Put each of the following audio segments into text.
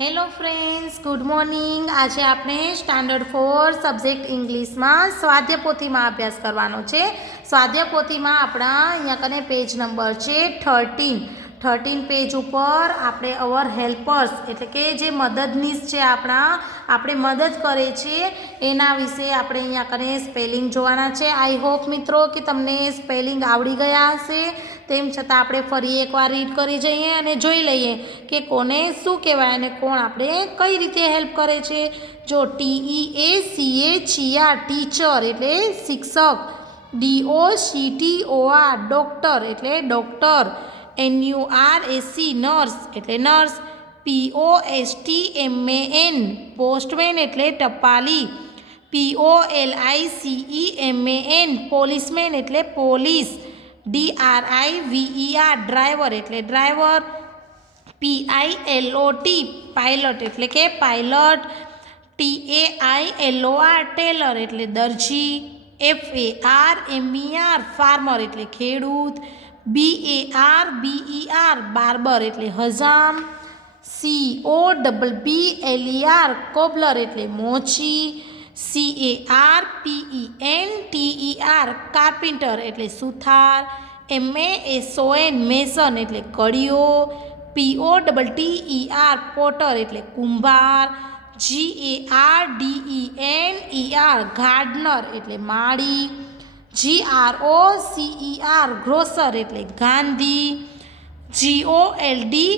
Hello friends good morning આજે આપણે standard four subject ઇંગ્લિશમાં સ્વાધ્ય પોથીમાં અભ્યાસ કરવાનો છે. સ્વાધ્ય પોથીમાં આપણા અહીંયા કને પેજ નંબર છે થર્ટીન થર્ટીન પેજ ઉપર આપણે અવર હેલ્પર્સ એટલે કે જે મદદનીશ છે આપણા, આપણે મદદ કરે છે, એના વિશે આપણે અહીંયા કને સ્પેલિંગ જોવાના છે. આઈ હોપ મિત્રો કે તમને સ્પેલિંગ આવડી ગયા હશે. તેમ છતાં આપણે ફરી એકવાર રીડ કરી જઈએ અને જોઈ લઈએ કે કોને શું કહેવાય અને કોણ આપણે કઈ રીતે હેલ્પ કરે છે. જો ટીઈ એ સી એ છીયા ટીચર એટલે શિક્ષક. D O C T O R doctor એટલે doctor N U R S E nurse એટલે nurse P O S T M A N postman એટલે ટપાલી. P O L I C E M A N policeman એટલે police D R I V E R driver એટલે driver P I L O T pilot એટલે કે pilot T A I L O R tailor એટલે દરજી. F A R M R farmer એટલે ખેડૂત. B A R B E R barber એટલે હજામ C O double B L E R cobbler એટલે મોચી C A R P E N T E R carpenter એટલે સુથાર M A S O N mason એટલે કડીઓ P O double T E R potter એટલે કુંભાર G A R D E N E R gardener એટલે માળી G R O C E R grocer એટલે Gandhi G O L D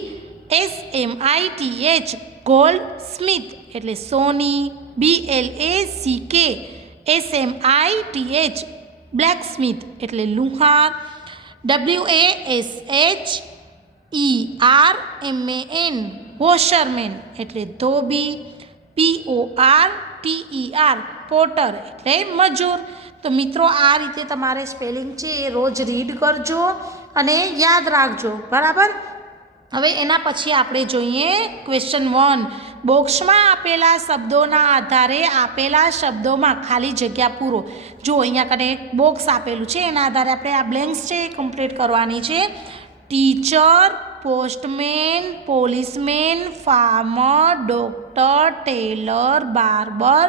S M I T H goldsmith એટલે સોની B L A C K S M I T H blacksmith એટલે લુહાર W A S H E R M A N washerman એટલે ધોબી P O R T E R porter એટલે મજૂર. તો મિત્રો, આ રીતે તમારે સ્પેલિંગ છે એ રોજ રીડ કરજો અને યાદ રાખજો. બરાબર? હવે એના પછી આપણે જોઈએ ક્વેશ્ચન વન બોક્સમાં આપેલા શબ્દોના આધારે આપેલા શબ્દોમાં ખાલી જગ્યા પૂરો. જો અહીંયા કને એક બોક્સ આપેલું છે, એના આધારે આપણે આ બ્લેન્ક્સ છે એ કમ્પ્લીટ કરવાની છે. Teacher postman policeman farmer doctor tailor barber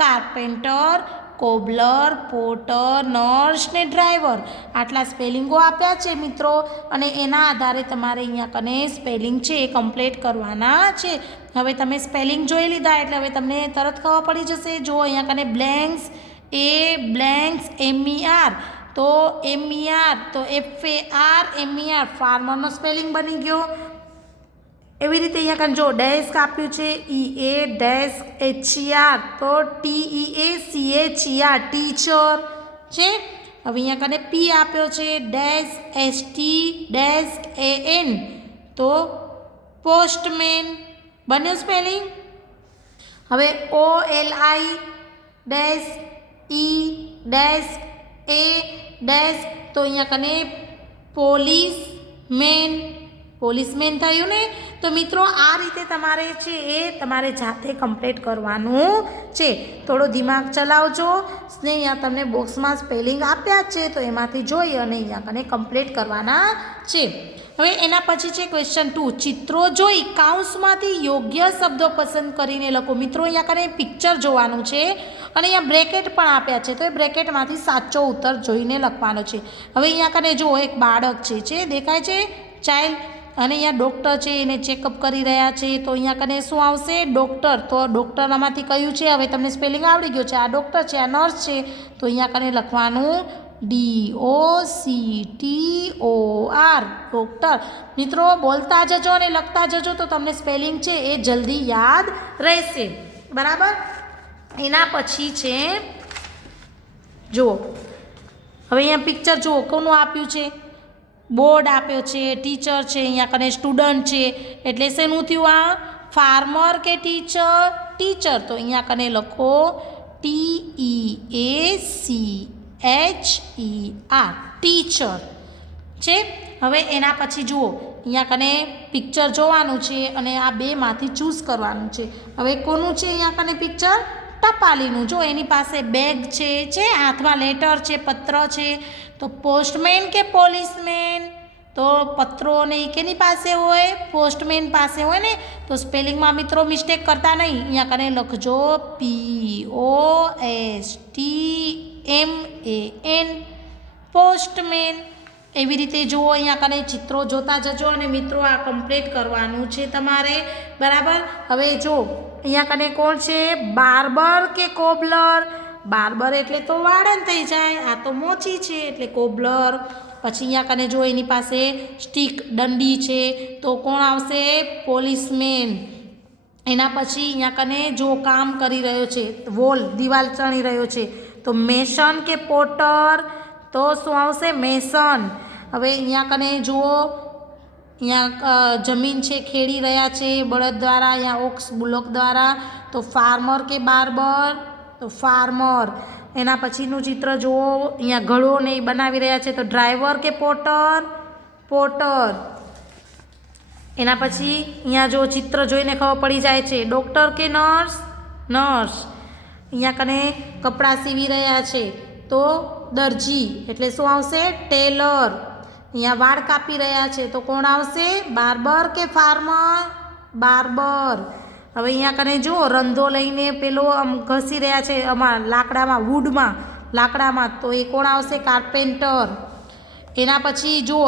carpenter, cobbler potter nurse ને ડ્રાઈવર. આટલા સ્પેલિંગો આપ્યા છે મિત્રો. અને એના આધારે તમારે અહીંયા કને સ્પેલિંગ છે એ કમ્પ્લીટ કરવાના છે. હવે તમે સ્પેલિંગ જોઈ લીધા એટલે હવે તમને તરત ખબર પડી જશે. જો અહીંયા કને બ્લેન્ક્સ, એ બ્લેન્ક્સ એમઈઆર તો એમઈઆર તો F A R M E R ફાર્મરનો spelling બની ગયો. એવી રીતે અહીંયા કાન જો ડેસ્ક આપ્યું છે ઈ A desk H E R તો T E A C A ચીઆર teacher છે? હવે અહીંયા કને પી આપ્યો છે desk S T desk A N તો પોસ્ટમેન બન્યું સ્પેલિંગ હવે O L I dash E desk A desk તો અહીંયા કને પોલીસ મેન પોલીસમેન થયું ને, તો મિત્રો આ રીતે તમારે છે એ તમારે જાતે કમ્પ્લીટ કરવાનું છે. થોડો દિમાગ ચલાવજો. ને અહીંયા તમને બોક્સમાં સ્પેલિંગ આપ્યા છે, તો એમાંથી જોઈ અને અહીંયા કને કમ્પ્લીટ કરવાના છે. હવે એના પછી છે ક્વેશ્ચન ટુ ચિત્રો જોઈ. કાઉન્સમાંથી યોગ્ય શબ્દો પસંદ કરીને લખો. મિત્રો અહીંયા કને પિક્ચર જોવાનું છે. અને અહીંયા બ્રેકેટ પણ આપ્યા છે, તો એ બ્રેકેટમાંથી સાચો ઉત્તર જોઈને લખવાનો છે. હવે અહીંયા કને જુઓ, એક બાળક છે છે, દેખાય છે? ચાઇલ્ડ અને અહીંયા ડૉક્ટર છે, એને ચેકઅપ કરી રહ્યા છે, તો અહીંયા કને શું આવશે? ડૉક્ટર. તો ડૉક્ટરમાંથી કયું છે, હવે તમને સ્પેલિંગ આવડી ગયું છે, આ ડૉક્ટર છે, આ નર્સ છે, તો અહીંયા કને લખવાનું D O C T O R doctor. મિત્રો, બોલતા જજો અને લખતા જજો, તો તમને સ્પેલિંગ છે, એ જલ્દી યાદ રહેશે. બરાબર? એના પછી છે, જુઓ. હવે અહીંયા પિક્ચર જુઓ, કોનું આપ્યું છે? બોર્ડ આપ્યો છે, ટીચર છે, અહીંયા કને સ્ટુડન્ટ છે. એટલે શેનું થયું આ? ફાર્મર કે ટીચર? ટીચર. તો અહીંયા કને લખો T E A C H E R. Teacher. છે? હવે એના પછી જુઓ. અહીંયા કને પિક્ચર જોવાનું છે અને આ બેમાંથી ચૂઝ કરવાનું છે. હવે કોનું છે અહીંયા કને પિક્ચર? ટપાલીનું જો એની પાસે બેગ છે છે, હાથમાં લેટર છે, પત્ર છે, તો પોસ્ટમેન કે પોલીસમેન? તો પત્રો ને એ કેની પાસે હોય? પોસ્ટમેન પાસે હોય ને? તો સ્પેલિંગમાં મિત્રો મિસ્ટેક કરતા નહીં. અહીંયા કને લખજો P O S T M A N postman એવી રીતે જુઓ, અહીંયા કને ચિત્રો જોતા જજો અને મિત્રો, આ કમ્પ્લીટ કરવાનું છે તમારે. બરાબર? હવે જો, અહીંયા કને કોણ છે? બાર્બર કે કોબલર? બાર્બર એટલે તો વાળન થઈ જાય, આ તો મોચી છે એટલે કોબલર. પછી અહીંયા કને જો એની પાસે સ્ટીક દંડી છે, તો કોણ આવશે? પોલીસમેન. એના પછી અહીંયા કને જો કામ કરી રહ્યો છે, વોલ, દિવાલ ચણી રહ્યો છે, તો મેસન કે પોટર? તો શું આવશે? મેસન. હવે અહીંયા કને જુઓ, અહીંયા જમીન છે, ખેડી રહ્યા છે, બળદ દ્વારા, અહીંયા ઓક્સ બુલોક દ્વારા. તો ફાર્મર કે બાર્બર? તો ફાર્મર. એના પછીનું ચિત્ર જુઓ, અહીંયા ઘડો ને એ બનાવી રહ્યા છે. તો ડ્રાઈવર કે પોટર? પોટર. એના પછી અહીંયા જો ચિત્ર જોઈને ખબર પડી જાય છે, ડૉક્ટર કે નર્સ? નર્સ. અહીંયા કને કપડાં સીવી રહ્યા છે. તો દરજી. એટલે શું આવશે? ટેલર. અહીંયા વાળ કાપી રહ્યા છે. તો કોણ આવશે? બાર્બર કે ફાર્મર? બાર્બર. હવે અહીંયા કને જુઓ, રંધો લઈને પેલો આમ ઘસી રહ્યા છે આમાં લાકડામાં વુડમાં લાકડામાં. તો એ કોણ આવશે? કાર્પેન્ટર એના પછી જુઓ